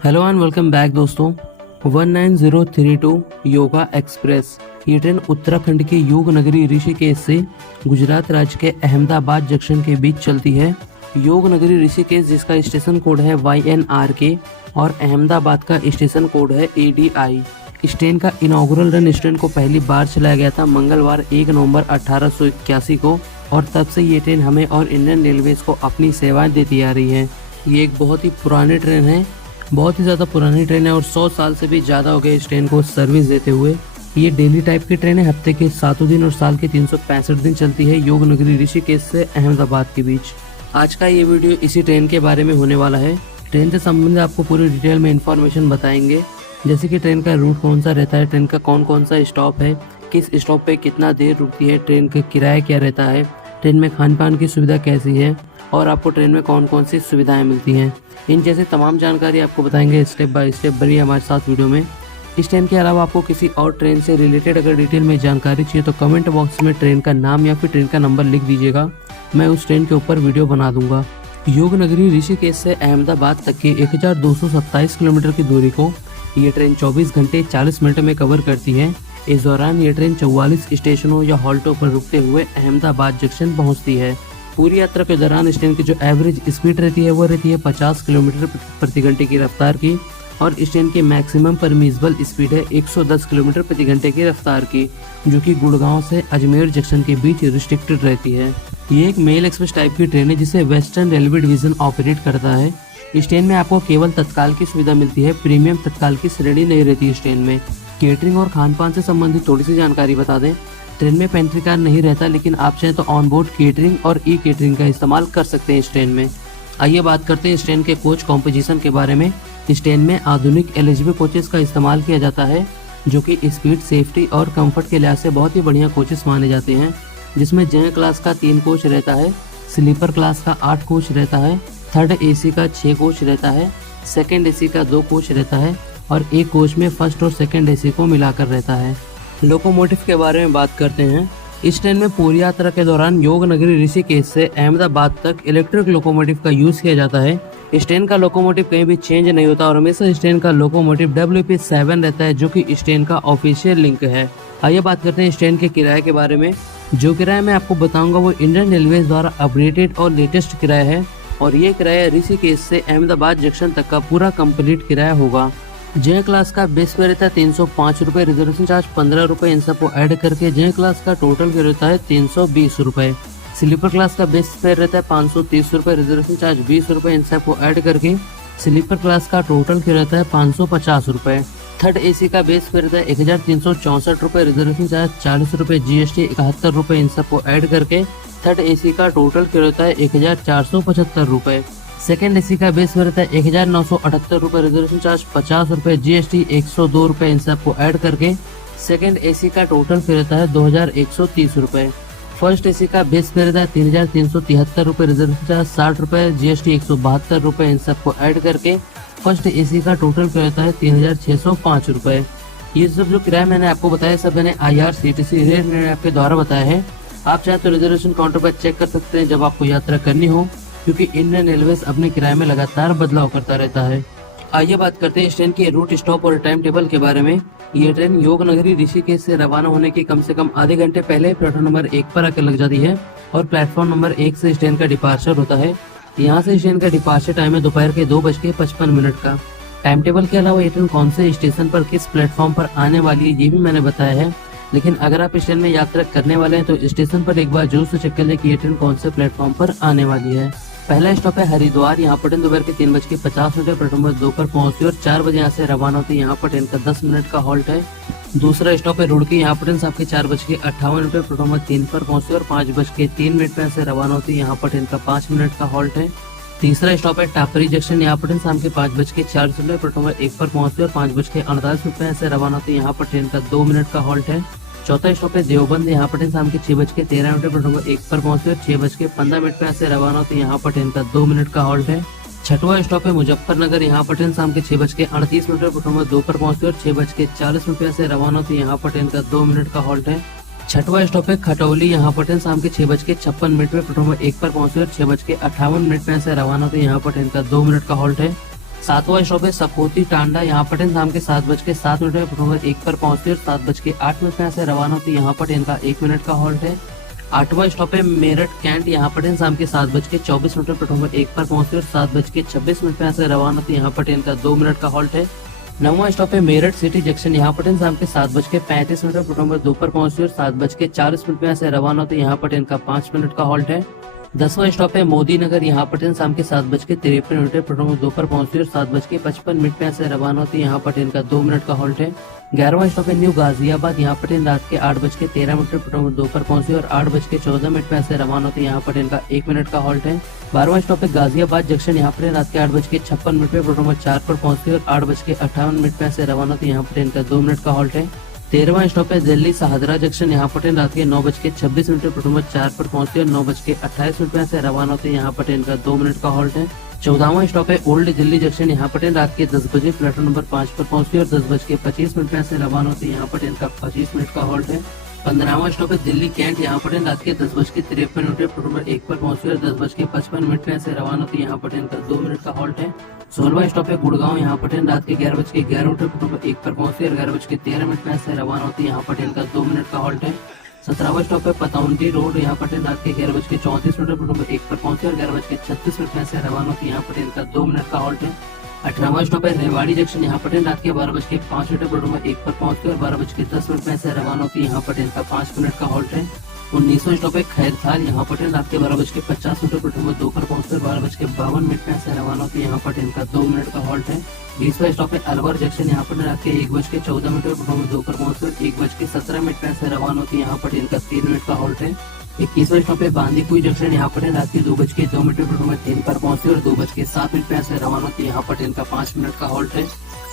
Hello and welcome back दोस्तों। 19032 yoga express ये train Uttarakhand के योग नगरी ऋषिकेश से गुजरात राज्य के अहमदाबाद जंक्शन के बीच चलती है। योग नगरी ऋषिकेश जिसका स्टेशन कोड है YNRK और अहमदाबाद का स्टेशन कोड है ADI। इस ट्रेन का इनॉग्रल रन इस ट्रेन को पहली बार चलाया गया था मंगलवार 1 नवंबर 1881 को और तब से ये ट्रेन हमें और इंडियन रेलवेज को अपनी सेवाएं देती आ रही है। ये एक बहुत ही पुरानी ट्रेन है, बहुत ही ज़्यादा पुरानी ट्रेन है और 100 साल से भी ज़्यादा हो गए इस ट्रेन को सर्विस देते हुए। ये डेली टाइप की ट्रेन है, हफ्ते के 7 दिन और साल के 365 दिन चलती है योग नगरी ऋषिकेश से अहमदाबाद के बीच। आज का ये वीडियो इसी ट्रेन के बारे में होने वाला है। ट्रेन से संबंधित आपको पूरी डिटेल में इन्फॉर्मेशन बताएंगे, जैसे कि ट्रेन का रूट कौन सा रहता है, ट्रेन का कौन कौन सा स्टॉप है, किस स्टॉप पे कितना देर रुकती है, ट्रेन का किराया क्या रहता है, ट्रेन में खान पान की सुविधा कैसी है और आपको ट्रेन में कौन कौन सी सुविधाएं मिलती हैं। इन जैसे तमाम जानकारी आपको बताएंगे स्टेप बाय स्टेप। बनिए हमारे साथ वीडियो में। इस ट्रेन के अलावा आपको किसी और ट्रेन से रिलेटेड अगर डिटेल में जानकारी चाहिए तो कमेंट बॉक्स में ट्रेन का नाम या फिर ट्रेन का नंबर लिख दीजिएगा, मैं उस ट्रेन के ऊपर वीडियो बना दूंगा। योग नगरी ऋषिकेश से अहमदाबाद तक के 1227 किलोमीटर की दूरी को ये ट्रेन 24 घंटे 40 मिनट में कवर करती है। इस दौरान ये ट्रेन 44 स्टेशनों या हॉल्टों पर रुकते हुए अहमदाबाद जंक्शन पहुंचती है। पूरी यात्रा के दौरान इस ट्रेन की जो एवरेज स्पीड रहती है वो रहती है 50 किलोमीटर प्रति घंटे की रफ्तार की और इस ट्रेन की मैक्सिमम परमिसिबल स्पीड है 110 किलोमीटर प्रति घंटे की रफ्तार की, जो कि गुड़गांव से अजमेर जंक्शन के बीच रिस्ट्रिक्टेड रहती है। ये एक मेल एक्सप्रेस टाइप की ट्रेन है जिसे वेस्टर्न रेलवे डिवीजन ऑपरेट करता है। इस ट्रेन में आपको केवल तत्काल की सुविधा मिलती है, प्रीमियम तत्काल की श्रेणी नहीं रहती इस ट्रेन में। केटरिंग और खान पान से संबंधित थोड़ी सी जानकारी बता दें। ट्रेन में पेंट्री कार नहीं रहता, लेकिन आप चाहें तो ऑन बोर्ड केटरिंग और ई केटरिंग का इस्तेमाल कर सकते हैं इस ट्रेन में। आइए बात करते हैं इस ट्रेन के कोच कॉम्पोजिशन के बारे में। इस ट्रेन में आधुनिक LHB कोचेस का इस्तेमाल किया जाता है, जो कि स्पीड, सेफ्टी और कंफर्ट के लिहाज से बहुत ही बढ़िया कोचेस माने जाते हैं, जिसमें जनरल क्लास का 3 कोच रहता है, स्लीपर क्लास का 8 कोच रहता है, थर्ड AC का 6 कोच रहता है, सेकेंड AC का 2 कोच रहता है और एक कोच में फर्स्ट और सेकेंड AC को मिलाकर रहता है। लोकोमोटिव के बारे में बात करते हैं। इस ट्रेन में पूरी यात्रा के दौरान योग नगरी ऋषिकेश से अहमदाबाद तक इलेक्ट्रिक लोकोमोटिव का यूज किया जाता है। इस ट्रेन का लोकोमोटिव कहीं भी चेंज नहीं होता और हमेशा इस ट्रेन का लोकोमोटिव WP7 रहता है, जो कि इस ट्रेन का ऑफिशियल लिंक है। आइए बात करते हैं इस ट्रेन के किराए के बारे में। जो किराया मैं आपको बताऊंगा वो इंडियन रेलवे द्वारा अपडेटेड और लेटेस्ट किराया है और ये किराया ऋषिकेश से अहमदाबाद जंक्शन तक का पूरा कंप्लीट किराया होगा। जय क्लास का बेस पे रहता है 305 रुपये, रिजर्वेशन चार्ज 15 रुपये, इन सबको ऐड करके जय क्लास का टोटल पे रहता है 320 रुपये। स्लीपर क्लास का बेस पे रहता है 530 रुपये, रिजर्वेशन चार्ज 20 रुपये, इन सबको ऐड करके स्लीपर क्लास का टोटल पे रहता है 550 रुपये। थर्ड AC का बेस पे रहता है 1364 रुपये, रिजर्वेशन चार्ज 40 रुपये, GST 71 रुपये, इन सबको ऐड करके थर्ड AC का टोटल पे रहता है 1475 रुपये। सेकेंड AC का बेस पे रहता है 1978 रुपये, रिजर्वेशन चार्ज 50 रुपये, GST 102 रुपये, इन सबको ऐड करके सेकेंड AC का टोटल पे रहता है 2130 रुपये। फर्स्ट AC का बेस पे रहता है 3373 रुपये, रिजर्वेशन चार्ज 60 रुपये, GST 172 रुपये, इन सबको ऐड करके फर्स्ट AC का टोटल पे रहता है 3605 रुपये। ये सब जो किराया मैंने आपको बताया सब मैंने IRCTC रेल ऐप के द्वारा बताया है। आप चाहे तो रिजर्वेशन काउंटर पर चेक कर सकते हैं जब आपको यात्रा करनी हो, क्योंकि इंडियन रेलवेज अपने किराए में लगातार बदलाव करता रहता है। आइए बात करते हैं इस ट्रेन के रूट, स्टॉप और टाइम टेबल के बारे में। ये ट्रेन योग नगरी ऋषिकेश से रवाना होने के कम से कम आधे घंटे पहले प्लेटफॉर्म नंबर 1 पर आकर लग जाती है और प्लेटफॉर्म नंबर 1 से इस ट्रेन का डिपार्चर होता है। यहाँ से इस ट्रेन का डिपार्चर टाइम है दोपहर के 2:55 का। टाइम टेबल के अलावा ये ट्रेन कौन से स्टेशन पर किस प्लेटफॉर्म पर आने वाली है ये भी मैंने बताया है, लेकिन अगर आप इस ट्रेन में यात्रा करने वाले हैं तो स्टेशन पर एक बार जरूर से चेक कर लें कि ये ट्रेन कौन से प्लेटफॉर्म पर आने वाली है। पहला स्टॉप है हरिद्वार, यहाँ पर ट्रेन दोपहर के 3:50 प्लेटफॉर्म पर 2 पर पहुंचती है और 4 बजे यहाँ से रवाना होती है। यहाँ पर ट्रेन का 10 मिनट का हॉल्ट है। दूसरा स्टॉप है रुड़की, यहाँ पर ट्रेन आपके 4:58 प्लेटफॉर्म पर 3 पर पहुंचती है और 5:03 यहाँ से रवाना होती है। यहाँ पर ट्रेन का 5 मिनट का हॉल्ट है। तीसरा स्टॉप है टापरी जंक्शन, यहाँ पर ट्रेन शाम के 5:04 प्लेटफॉर्म पर 1 पर पहुंचती है और 5:48 यहाँ से रवाना होती है। यहाँ पर ट्रेन का 2 मिनट का हॉल्ट है। चौथा स्टॉप है देवबंद, यहाँ पर ट्रेन शाम के 6:13 प्लेटफॉर्म पर 1 पर पहुंचती है और 6:15 यहाँ से रवाना होती है। यहाँ पर ट्रेन का 2 मिनट का हॉल्ट है। छठवां स्टॉप है मुजफ्फरनगर, यहाँ पर ट्रेन शाम के 6:38 प्लेटफॉर्म पर 2 पर पहुंचती है और 6:40 यहाँ से रवाना होती है। यहाँ पर ट्रेन का 2 मिनट का हॉल्ट है। छठवां स्टॉप है खटौली, यहाँ पर ट्रेन शाम के 6:56 में प्लेटफॉर्म 1 पर पहुंची और 6:58 में से रवाना होती है। यहाँ पर ट्रेन का 2 मिनट का हॉल्ट है। सातवां स्टॉप है सपोती टांडा, यहाँ पर ट्रेन शाम के 7:07 में प्लेटफॉर्म 1 पर पहुंचती है और 7:08 में से रवाना होती है। यहाँ पर ट्रेन का 1 मिनट का हॉल्ट है। आठवां स्टॉप है मेरठ कैंट, यहाँ पर ट्रेन शाम के 7:24 में प्लेटफॉर्म 1 पर पहुंचती है और 7:26 में से रवाना होती है। यहाँ पर ट्रेन का 2 मिनट का हॉल्ट है। नौवां स्टॉप है मेरठ सिटी जंक्शन, यहाँ पर ट्रेन शाम के 7:35 प्लेटफॉर्म 2 पर पहुंचती है और 7:40 में से रवाना होती है। यहाँ पर ट्रेन का 5 मिनट का हॉल्ट है। 10वां स्टॉप है मोदी नगर, यहाँ पर ट्रेन शाम के 7:53 प्लेटफॉर्म 2 पर पहुंचती है और 7:55 में से रवाना होती है। यहाँ पर ट्रेन का 2 मिनट का हॉल्ट है। 11वां स्टॉप है न्यू गाजियाबाद, यहाँ पर ट्रेन रात के 8:13 प्लेटफॉर्म 2 पर पहुंचती है और 8:14 में से रवाना होती है। यहाँ पर ट्रेन का 1 मिनट का हॉल्ट है। 12वां स्टॉप है गाजियाबाद जंक्शन, यहाँ पर रात के 8:56 प्लेटफॉर्म 4 पर पहुंचती है और 8:58 में से रवाना होती है। यहाँ पर ट्रेन का 2 मिनट का हॉल्ट है। 13वां स्टॉप है दिल्ली सहादरा जंक्शन, यहाँ पर ट्रेन रात के 9:26 प्लेटफॉर्म 4 पर पहुंचती है और 9:28 में से रवाना होती है। यहाँ पर ट्रेन का 2 मिनट का हॉल्ट है। 14वां स्टॉप है ओल्ड दिल्ली जंक्शन, यहाँ पर ट्रेन रात के 10 बजे प्लेटफॉर्म नंबर 5 पर पहुंचती है और 10:25 में से रवाना होती है। यहाँ पर ट्रेन का 25 मिनट का हॉल्ट है। 15वां स्टॉप है दिल्ली कैंट, यहाँ पर ट्रेन रात के 10:53 प्लेटफॉर्म 1 पर पहुंचती है और 10:55 में से रवाना होती है। यहाँ पर ट्रेन का 2 मिनट का हॉल्ट है। 16वां स्टॉप है गुड़गांव, यहाँ पर ट्रेन रात के 11:11 प्लेटफॉर्म 1 पर पहुंचती है और 11:13 में से रवाना होती है। यहाँ पर ट्रेन का 2 मिनट का हॉल्ट है। 17वां स्टॉप है पतौंडी रोड, यहाँ पर ट्रेन रात के 11:34 प्लेटफॉर्म 1 पर पहुंचती है और 11:36 में से रवाना होती है। यहाँ पर ट्रेन का 2 मिनट का हॉल्ट है। 18वां स्टॉप है रेवाड़ी जंक्शन, यहाँ पर ट्रेन रात के 12:05 प्लेटफॉर्म 1 पर पहुंचती है और 12:10 में से रवाना होती है। यहाँ पर ट्रेन का 5 मिनट का हॉल्ट है। 19वां स्टॉप है खैरथाल, यहाँ पर ट्रेन रात के 12:50 प्लेटफॉर्म 2 पर पहुंचती है और 12:52 में से रवाना होती है। यहाँ पर ट्रेन का 2 मिनट का हॉल्ट है। 20वां स्टॉप है अलवर जंक्शन, यहाँ पर रात के 1:14 प्लेटफॉर्म 2 पर पहुंचती है और 1:17 में से रवाना होती है। यहाँ पर ट्रेन का 3 मिनट का हॉल्ट है। 21वां स्टॉप है बांदीकुई जंक्शन, यहाँ पर रात के 2:02 प्लेटफॉर्म 3 पर पहुंचती है और 2:07 से रवाना होती है। यहाँ पर ट्रेन का 5 मिनट का हॉल्ट है।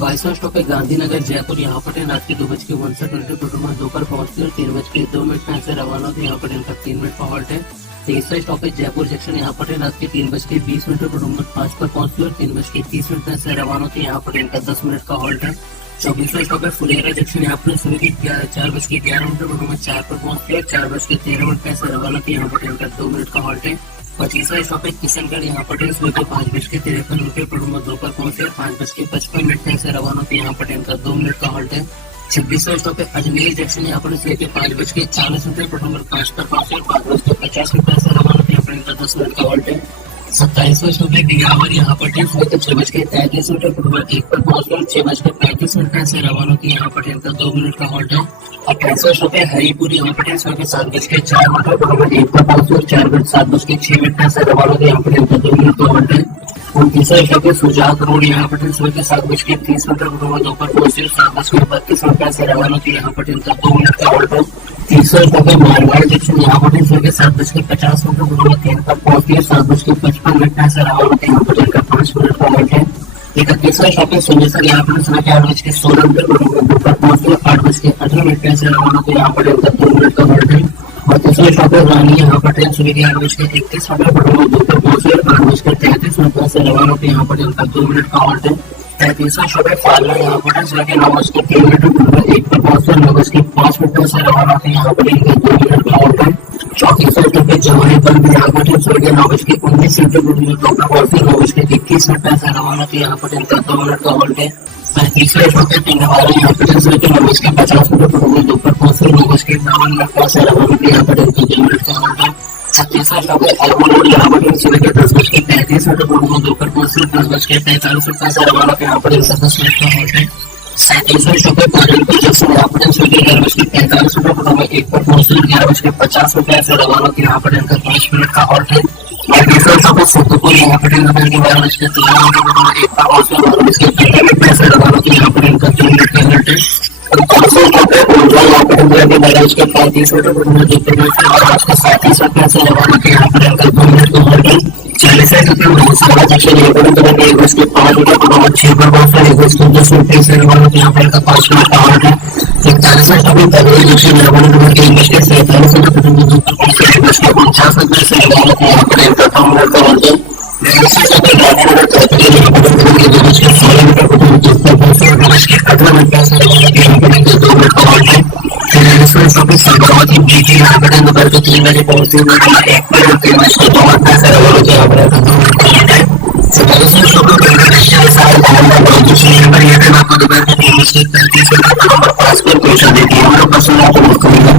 22वां स्टॉप है गांधीनगर जयपुर, यहाँ पर ट्रेन रात के 2:59 प्लेटफॉर्म 2 पर पहुंचती है और 3:02 से रवाना होती है। यहाँ पर ट्रेन का 3 मिनट का हॉल्ट है। 23वां स्टॉप है जयपुर जंक्शन, यहाँ पर ट्रेन रात के 3:20 प्लेटफॉर्म 5 पर पहुंचती है और 3:30 से रवाना होती है। यहाँ पर ट्रेन का 10 मिनट का हॉल्ट है। 24वां स्टॉप है फुलेरा जंक्शन, यहाँ पर सुबह के 4:11 प्लेटफॉर्म 4 पर पहुंचती है और 4:13 से रवाना होती है। यहाँ पर ट्रेन का 2 मिनट का हॉल्ट है। 25वां स्टॉप है किशनगढ़, यहाँ पर ट्रेन सुबह के 5:53 प्लेटफॉर्म 2 पर पहुंचती है और 5:55 से रवाना होती है। यहाँ पर ट्रेन का 2 मिनट का हॉल्ट है। 26वां स्टॉप है अजमेर जंक्शन, यहाँ पर सुबह के 5:40 प्लेटफॉर्म 5 पर पहुंचती है और 5:50 से रवाना होती है। यहाँ पर ट्रेन का 10 मिनट का हॉल्ट है। 27वां स्टॉप है बियावर, यहाँ पर ट्रेन सुबह के 6:33 प्लेटफॉर्म 1 पर पहुंचती है और 6:35 से रवाना होती है। यहाँ पर ट्रेन का 2 मिनट का हॉल्ट है। 28वां स्टॉप है हरिपुर, यहाँ पर ट्रेन सुबह के 7:04 प्लेटफॉर्म 1 पर पहुंचती है और 7:06 से रवाना होती है। यहाँ पर ट्रेन का 2 मिनट का हॉल्ट है। 29वां स्टॉप है सुजात रोड, यहाँ पर ट्रेन सुबह के 7:30 प्लेटफॉर्म 2 पर पहुंचती है और 7:32 से रवाना होती है। यहाँ पर ट्रेन का 2 मिनट का हॉल्ट है। 30वां स्टॉप है मारवाड़ जंक्शन, यहाँ पर ट्रेन सुबह के 7:50 प्लेटफॉर्म 3 पर पहुंचती है और 7:55 से रवाना होती है। यहाँ पर ट्रेन का 5 मिनट का हॉल्ट है। 31वां स्टॉप है सुमेसर, यहाँ पर सुबह के 8:16 प्लेटफॉर्म 2 पर पहुंचती है और 8:18 से रवाना होती है। यहाँ पर ट्रेन का 2 मिनट का हॉल्ट है। 32वां स्टॉप है रानी, यहाँ पर ट्रेन सुबह के 8:31 प्लेटफॉर्म 2 पर पहुंचती है और 8:33 से रवाना होती है। यहाँ पर ट्रेन का 2 मिनट का हॉल्ट है। 33वां स्टॉप है फालना, यहाँ पर ट्रेन सुबह के 9:03 प्लेटफॉर्म 1 पर पहुंचती है और 9:05 से रवाना होती है। यहाँ पर ट्रेन का 2 मिनट का हॉल्ट है। 34वां स्टॉप है जवानी बंद, यहाँ पर ट्रेन सुबह के 9:19 प्लेटफॉर्म 2 पर पहुंचती है और 9:21 से रवाना होती है। यहाँ पर ट्रेन का 2 मिनट का हॉल्ट है। 35वां स्टॉप है पिंडवाड़ा, यहाँ पर ट्रेन सुबह के 9:50 प्लेटफॉर्म 2 पर पहुंचती है और 9:52 से रवाना होती है। यहाँ पर ट्रेन का 2 मिनट का हॉल्ट है। 36वां स्टॉप है अलवर रोड, यहाँ पर ट्रेन सुबह के 10:35 प्लेटफॉर्म 2 पर पहुंचती है और 10:45 से रवाना होती है। यहाँ पर ट्रेन का 10 मिनट का हॉल्ट है। 37वां स्टॉप है पाटलिपुत्र जंक्शन, यहाँ पर ट्रेन सुबह के 11:45 प्लेटफॉर्म 1 पर पहुंचती है और 11:50 से रवाना होती है। यहाँ पर ट्रेन का 5 मिनट का हॉल्ट है। 38वां स्टॉप है सुखपुर, यहाँ पर ट्रेन दोपहर के 12:13 प्लेटफॉर्म 1 पर पहुंचती है और 12:15 से रवाना होती है। यहाँ पर ट्रेन का 2 मिनट का हॉल्ट है। 39वां स्टॉप है कोंडवा, यहाँ पर ट्रेन दोपहर के 12:35 प्लेटफॉर्म 2 पर पहुंचती है और 12:37 से रवाना होती है। यहाँ पर ट्रेन का 2 मिनट का हॉल्ट है। 40वां स्टॉप है भोसड़ा जंक्शन, यहाँ पर ट्रेन दोपहर के 1:05 प्लेटफॉर्म 6 पर पहुंचती है और 1:10 से रवाना होती है। यहाँ पर ट्रेन का 5 मिनट का हॉल्ट है। 41वां स्टॉप है पगड़ी जंक्शन, यहाँ पर ट्रेन के 1:47 प्लेटफॉर्म 2 पर पहुंचती है और 1:49 से रवाना होती है। यहाँ पर ट्रेन का 5 मिनट का हॉल्ट है। 42वां स्टॉप है गांधीनगर कैपिटल, यहाँ पर ट्रेन के 2:16 प्लेटफॉर्म 2 पर पहुंचती है और 2:18 से रवाना होती है। यहाँ पर ट्रेन का 2 मिनट का हॉल्ट है। 43वां स्टॉप है साबरमती बीटी, यहाँ पर ट्रेन दोपहर के 3 बजे पहुंचती है और 1 पर 3:02 से रवाना होती है। यहाँ पर ट्रेन का 2 मिनट का हॉल्ट है। 47वां स्टॉप है यहाँ पर ये ट्रेन आपको दोपहर को 3:35 में पास पर पहुंचा देती है। मतलब 10 मिनट आपको वक्त मिलेगा।